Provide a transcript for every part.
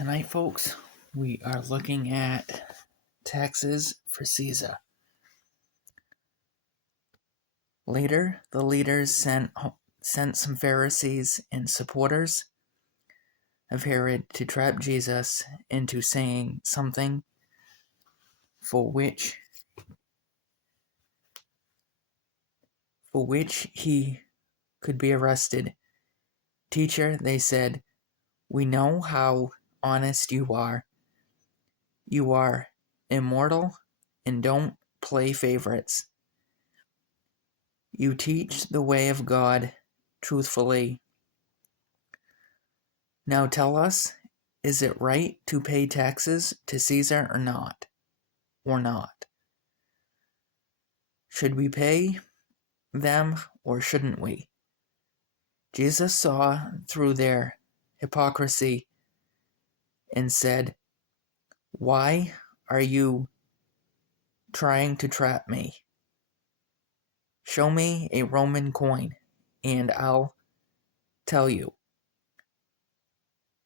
Tonight, folks, we are looking at taxes for Caesar. Later, the leaders sent some Pharisees and supporters of Herod to trap Jesus into saying something for which he could be arrested. "Teacher," they said, "we know how honest you are. You are immortal and don't play favorites. You teach the way of God truthfully. Now tell us, is it right to pay taxes to Caesar or not? Should we pay them or shouldn't we?" Jesus saw through their hypocrisy and said, "Why are you trying to trap me? Show me a Roman coin, and I'll tell you."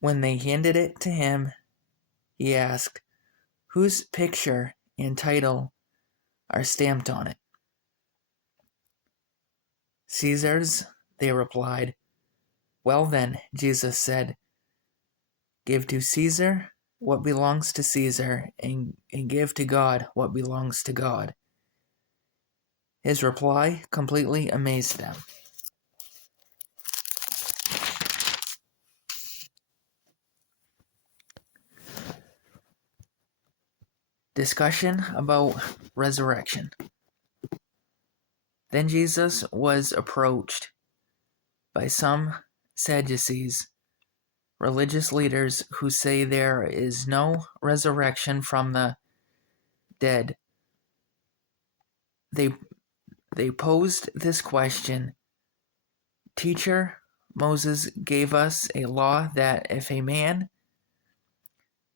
When they handed it to him, he asked, "Whose picture and title are stamped on it?" "Caesar's," they replied. "Well then," Jesus said, "give to Caesar what belongs to Caesar, and give to God what belongs to God." His reply completely amazed them. Discussion about resurrection. Then Jesus was approached by some Sadducees, religious leaders who say there is no resurrection from the dead. They posed this question: "Teacher, Moses gave us a law that if a man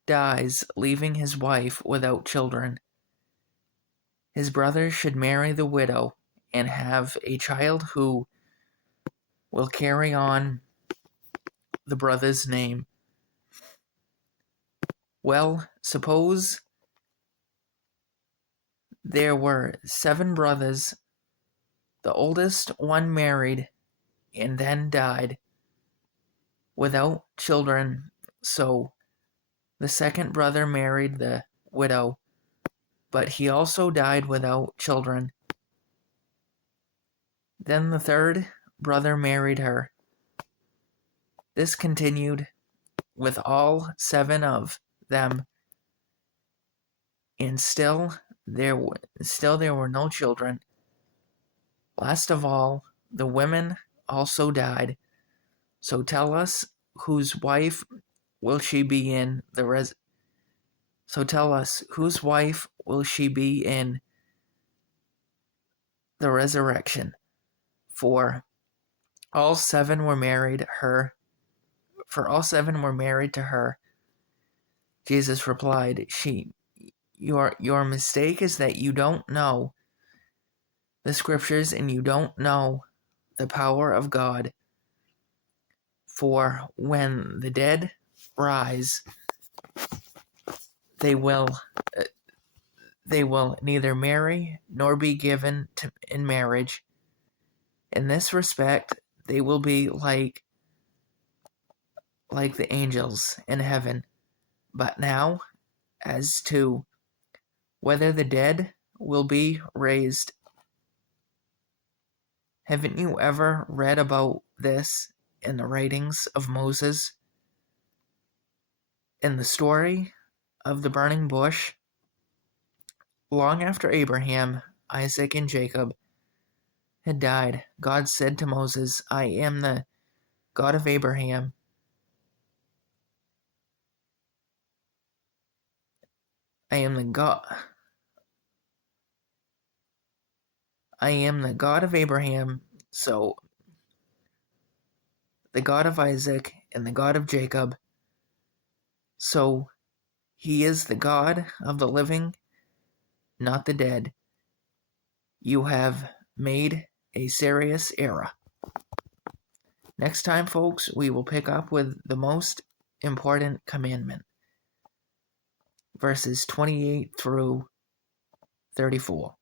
dies leaving his wife without children, his brother should marry the widow and have a child who will carry on the brother's name. Well, suppose there were 7 brothers. The oldest one married and then died without children, so the second brother married the widow, but he also died without children. Then the third brother married her. This continued with all 7 of them, and still there were no children. Last of all, the women also died. So tell us, whose wife will she be in the resurrection? For all 7 were married to her." Jesus replied, Your mistake is that you don't know the scriptures and you don't know the power of God. For when the dead rise, they will neither marry nor be given in marriage. In this respect, they will be like the angels in heaven. But now, as to whether the dead will be raised, haven't you ever read about this in the writings of Moses? In the story of the burning bush, long after Abraham, Isaac, and Jacob had died, God said to Moses, "I am the God of Abraham, I am the God of Abraham, so the God of Isaac, and the God of Jacob. So he is the God of the living, not the dead. You have made a serious error." Next time, folks, we will pick up with the most important commandment. verses 28 through 34.